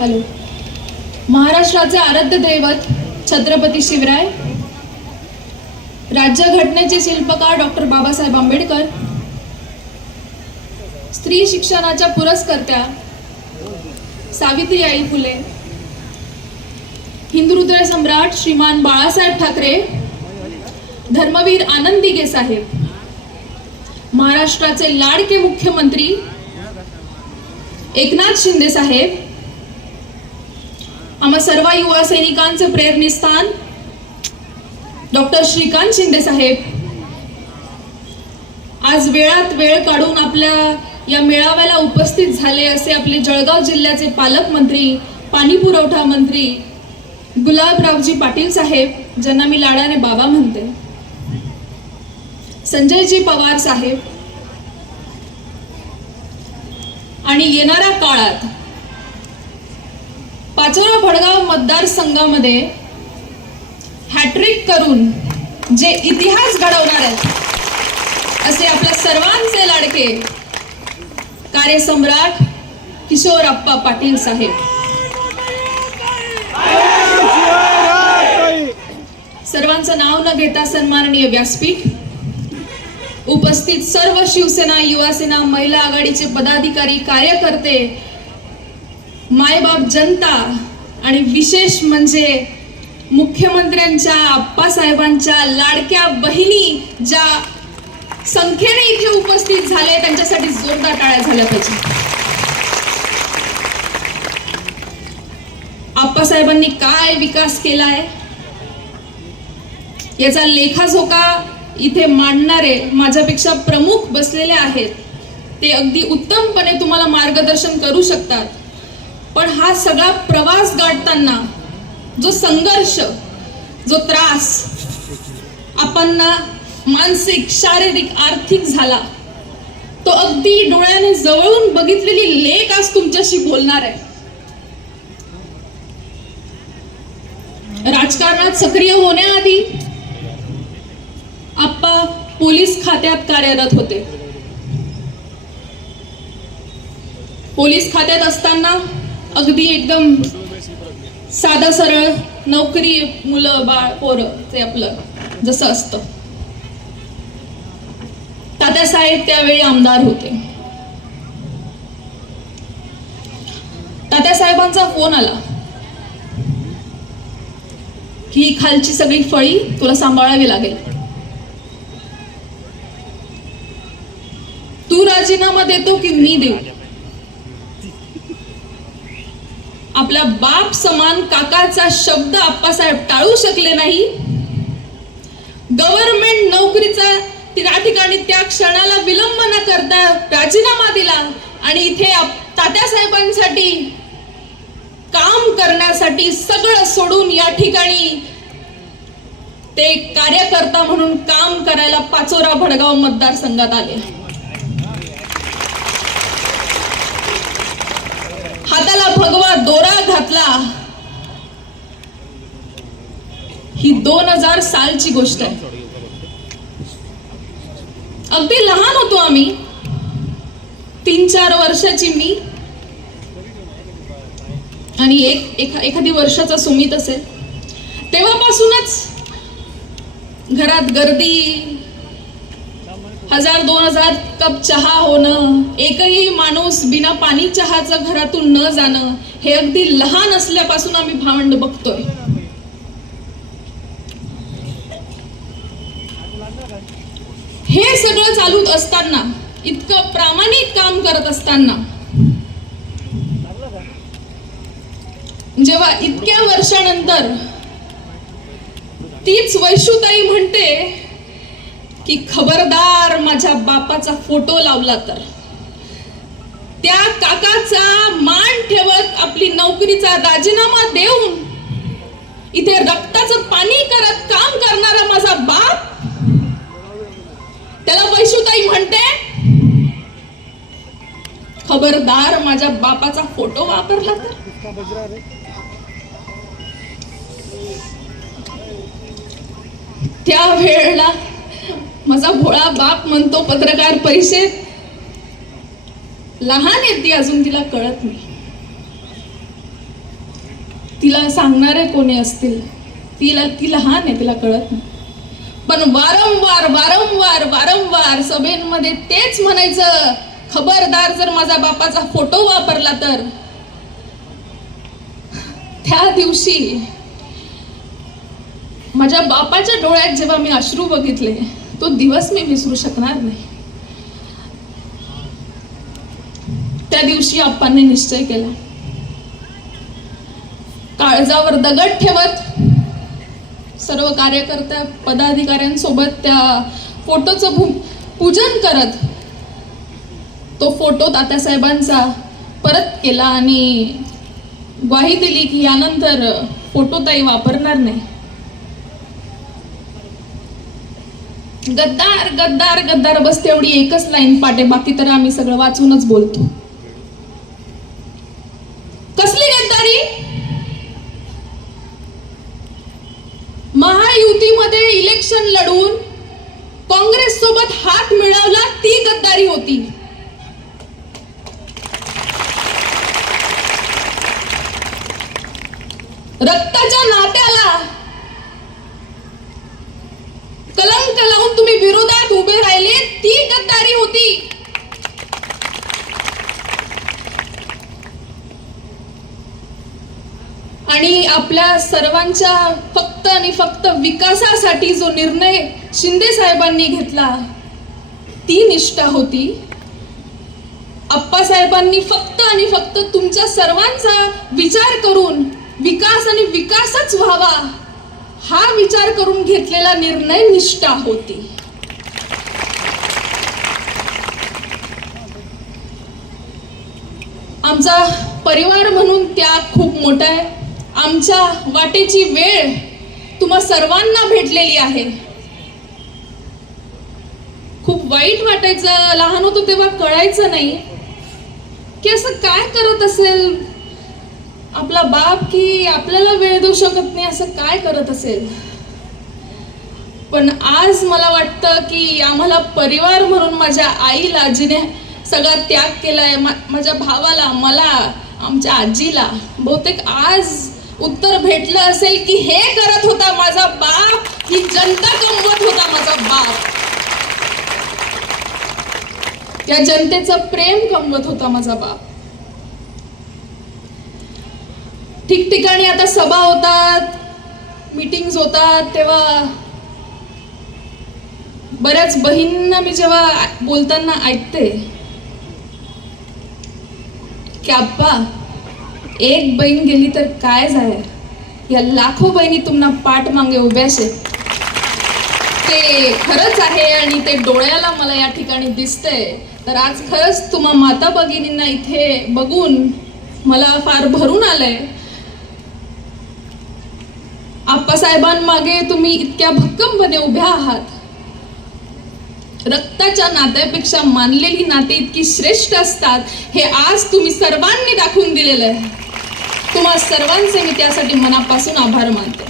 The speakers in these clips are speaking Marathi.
हॅलो. महाराष्ट्राचे आराध्य दैवत छत्रपती शिवराय, राज्यघटनेचे शिल्पकार डॉक्टर बाबासाहेब आंबेडकर, स्त्री शिक्षणाच्या पुरस्कर्त्या सावित्रीबाई फुले, हिंदुहृदय सम्राट श्रीमान बाळासाहेब ठाकरे, धर्मवीर आनंदी साहेब, महाराष्ट्राचे लाडके मुख्यमंत्री एकनाथ शिंदे साहेब, आम्हा सर्व युवा सैनिकांचे प्रेरणेस्थान डॉक्टर श्रीकांत शिंदे साहेब, आज वेळात वेळ काढून आपल्या या मेळाव्याला उपस्थित झाले असे आपले जळगाव जिल्ह्याचे पालकमंत्री, पाणी पुरवठा मंत्री गुलाबरावजी पाटील साहेब, ज्यांना मी लाडाने बाबा म्हणते, संजयजी पवार साहेब, आणि येणाऱ्या काळात पाचोरा भडगाव मतदारसंघामध्ये हॅट्रिक करून जे इतिहास घडवणार आहेत असे आपल्या सर्वांचे लाडके कार्यसम्राट किशोरप्पा पाटील साहेब, सर्वांचं नाव न घेता सन्माननीय व्यासपीठ, उपस्थित सर्व शिवसेना, युवासेना, महिला आघाडीचे पदाधिकारी, कार्यकर्ते, मायबाप जनता आणि विशेष म्हणजे मुख्यमंत्र्यांच्या, आप्पासाहेबांच्या लाडक्या बहिणी ज्या संख्येने इथे उपस्थित झाले त्यांच्यासाठी जोरदार टाळ्या झाल्या पाहिजे. आप्पासाहेबांनी काय विकास केलाय याचा लेखाजोखा इथे मांडणारे माझ्यापेक्षा प्रमुख बसलेले आहेत, ते अगदी उत्तमपणे तुम्हाला मार्गदर्शन करू शकतात. पण हा सगळा प्रवास गाठताना जो संघर्ष, जो त्रास आपण मानसिक, शारीरिक, आर्थिक झाला, तो अगदी डोळ्याने जवळून बघितलेली लेक आज तुमच्याशी बोलणार आहे. राजकारणात सक्रिय होण्याआधी आप्पा पोलीस खात्यात कार्यरत होते. पोलीस खात्यात असताना अगदी एकदम साधा सरळ नोकरी, मुलं बाळ पोरं ते आपलं जसं असतं. तात्यासाहेब त्यावेळी आमदार होते. तात्यासाहेबांचा फोन आला की खालची सगळी फळी तुला सांभाळावी लागेल, तू राजीनामा देतो की मी देऊ. आपला बाप समान काकाचा शब्द आप्पासाहेब टाळू शकले नाही. गव्हर्नमेंट नोकरीचा त्या ठिकाणी त्या क्षणाला विलंब न करता राजीनामा दिला आणि इथे तात्यासाहेबांसाठी काम करण्यासाठी सगळं सोडून या ठिकाणी ते कार्यकर्ता म्हणून काम करायला पाचोरा भडगाव मतदारसंघात आले. हाताला भगवा दोरा घातला. ही 2000 सालची गोष्ट आहे. अगदी लहान होतो आम्ही, 3-4 वर्षाची मी आणि एखादी वर्षाचा सुमित असेल. तेव्हापासूनच घरात गर्दी, 1000-2000 कप चहा होणं, एकही माणूस बिना पाणी चहाचं घरातून न जाणं, हे अगदी लहान असल्यापासून आम्ही भावंड बघतोय. हे सगळं चालू असताना, इतकं प्रामाणिक काम करत असताना, जेव्हा इतक्या वर्षानंतर तीच वैशुताई म्हणते की खबरदार माझ्या बापाचा फोटो लावला तर, त्या काकाचा मान ठेवत आपली नोकरीचा राजीनामा देऊन इथे रक्ताचं पाणी करत काम करणारा माझा बाप, त्याला वैशुताई म्हणते खबरदार माझ्या बापाचा फोटो वापरला तर. त्या वेळेला माझा भोळा बाप म्हणतो पत्रकार परिषद, लहान आहे ती, अजून तिला कळत नाही. तिला सांगणारे कोणी असतील, ती लहान आहे, तिला कळत नाही. पण वारंवार वारंवार वारंवार सभेमध्ये तेच म्हणायचं, खबरदार जर माझा बापाचा फोटो वापरला तर. त्या दिवशी माझ्या बापाच्या डोळ्यात जेव्हा मी अश्रू बघितले, तो दिवस मी विसरू शकणार नाही. त्या दिवशी आप्पांनी निश्चय केला, काळजावर दगड ठेवत सर्व कार्यकर्त्या पदाधिकाऱ्यांसोबत त्या फोटोचं पूजन करत तो फोटो तात्यासाहेबांचा परत केला आणि ग्वाही दिली की यानंतर फोटो ताई वापरणार नाही. गद्दार गद्दार गद्दार, बस तेवढी एकच लाईन पाटे, बाकी तर आम्ही सगळं वाचूनच बोलतो. कसली गद्दारी? महायुतीमध्ये इलेक्शन लढून काँग्रेस सोबत हात मिळवला, ती गद्दारी होती. रक्ताच्या नात्याला कलंक लावून तुम्ही विरोधात उभे राहिले, ती गद्दारी होती. आणि आपल्या सर्वांच्या फक्त आणि फक्त विकासासाठी जो निर्णय शिंदे साहेबांनी घेतला, ती निष्ठा होती. आप्पासाहेबांनी फक्त आणि फक्त तुमच्या सर्वांचा विचार करून विकास आणि विकासच व्हावा हा विचार करून घेतलेला निर्णय निष्ठा होती. आमचा परिवार म्हणून त्याग खूप मोठा आहे. आमच्या वाटेची वेळ तुम्हा सर्वांना भेटलेली आहे. खूप वाईट वाटायचं, लहान होतो तेव्हा कळायचं नाही की असं काय करत असेल आपला बाप, की आपल्याला वेळ देऊ शकत नाही, असं काय करत असेल. पण आज मला वाटतं की आम्हाला परिवार म्हणून माझ्या आईला, जिने सगळा त्याग केलाय, माझ्या भावाला, मला, आमच्या आजीला, बहुतेक आज उत्तर भेटलं असेल की हे करत होता माझा बाप, ही जनता कमवत होता माझा बाप, या जनतेचं प्रेम कमवत होता माझा बाप. ठिकठिकाणी आता सभा होतात, मीटिंग्स होतात, तेव्हा बऱ्याच बहिणींना मी जेव्हा बोलताना ऐकते की आप्पा, एक बहीण गेली तर काय जाय, या लाखो बहिणी तुम्हाला पाठ मागे उभ्याच आहेत. ते खरंच आहे आणि ते डोळ्याला मला या ठिकाणी दिसतंय. तर आज खरंच तुम्हा माता भगिनींना इथे बघून मला फार भरून आलंय. आप्पासाहेबांमागे तुम्ही इतक्या भक्कमपणे उभ्या आहात. रक्ताच्या नात्यापेक्षा मानलेली नाते इतकी श्रेष्ठ असतात, हे आज तुम्ही सर्वांनी दाखवून दिलेलं आहे. तुम्हा सर्वांचे मी त्यासाठी मनापासून आभार मानते.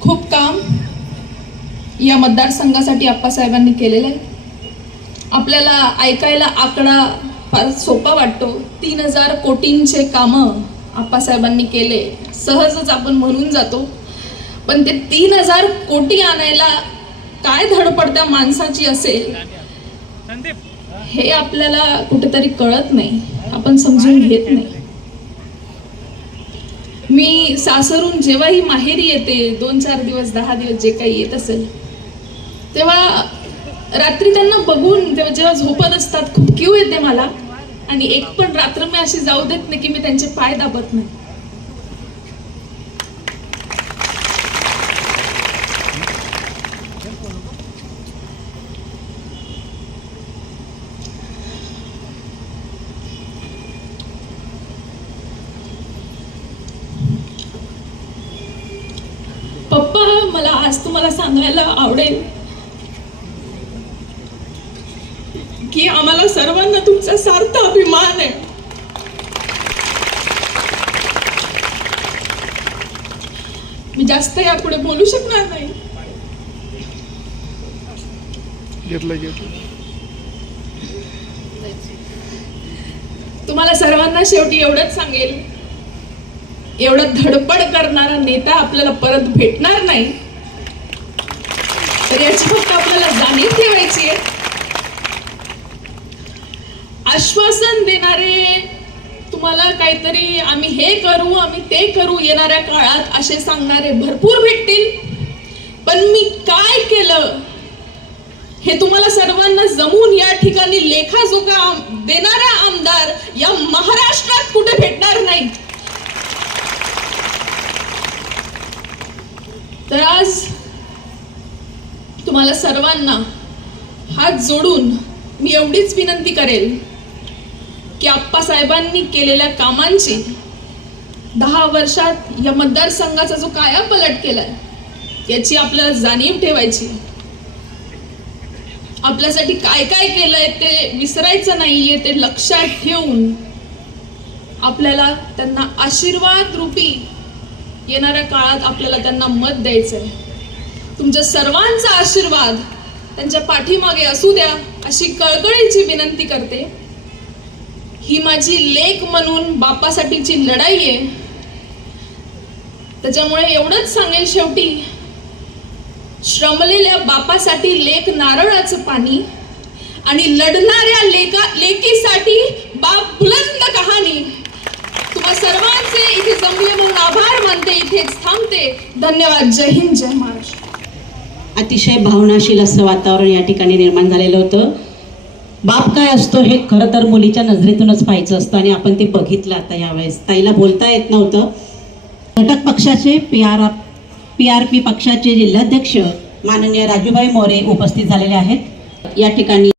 खूप काम या मतदारसंघासाठी आप्पासाहेबांनी केलेलं आहे. आपल्याला ऐकायला आकडा फार सोपा वाटतो. 3000 कोटींचे कामं आप्पासाहेबांनी केले, सहजच आपण म्हणून जातो. पण ते 3000 कोटी आणायला काय धडपड त्या माणसाची असेल हे आपल्याला कुठेतरी कळत नाही, आपण समजून घेत नाही. मी सासरून जेव्हाही माहेरी येते, 2-4 दिवस 10 दिवस जे काही येत असेल, तेव्हा रात्री त्यांना बघून, तेव्हा जेव्हा झोपत असतात, खूप कीव येते मला. आणि एक पण रात्र मी अशी जाऊ देत नाही की मी त्यांचे पाय दाबत नाही. पप्पा, मला आज तुम्हाला सांगायला आवडेल की आम्हाला सर्वांना तुमचा सार्थ अभिमान आहे. मी जास्त यापुढे बोलू शकणार नाही. तुम्हाला सर्वांना शेवटी एवढंच सांगेल, एवढा धडपड करणारा नेता आपल्याला परत भेटणार नाही, तर याची फक्त आपल्याला जाणीव ठेवायची आहे. आश्वासन देणारे, तुम्हाला काहीतरी आम्ही हे करू आम्ही ते करू येणाऱ्या काळात असे सांगणारे भरपूर भेटतील, पण मी काय केलं हे तुम्हाला सर्वांना जमून या ठिकाणी लेखाजोखा देणारा आमदार या महाराष्ट्रात कुठे भेटणार नाही. तर आज तुम्हाला सर्वांना हात जोडून मी एवढीच विनंती करेल की आप्पासाहेबांनी केलेल्या कामांची 10 वर्षात या मतदारसंघाचा जो कायापालट केलाय याची आपल्याला जाणीव ठेवायची. आपल्यासाठी काय काय केलंय ते विसरायचं नाहीये, ते लक्षात ठेवून आपल्याला त्यांना आशीर्वाद रूपी येणाऱ्या काळात आपल्याला त्यांना मत द्यायचंय. तुमच्या सर्वांचा आशीर्वाद त्यांच्या पाठीमागे असू द्या अशी कळकळीची विनंती करते. ही माझी लेक म्हणून बापासाठीची लढाई आहे. त्याच्यामुळे एवढंच सांगेल शेवटी, श्रमलेल्या बापासाठी लेक नारळाचं पाणी आणि लढणाऱ्या लेकीसाठी बाप बुलंद कहाणी. तुम्हा सर्वांचे इथे जमले म्हणून आभार मानते, इथेच थांबते. धन्यवाद. जय हिंद, जय महाराष्ट्र. अतिशय भावनाशील असं वातावरण या ठिकाणी निर्माण झालेलं होतं. बाप काय असतो हे खरं तर मुलीच्या नजरेतूनच पाहायचं असतं आणि आपण ते बघितलं. आता यावेळेस ताईला बोलता येत नव्हतं. घटक पक्षाचे PRP पक्षाचे जिल्हाध्यक्ष माननीय राजूभाई मोरे उपस्थित झालेले आहेत. या ठिकाणी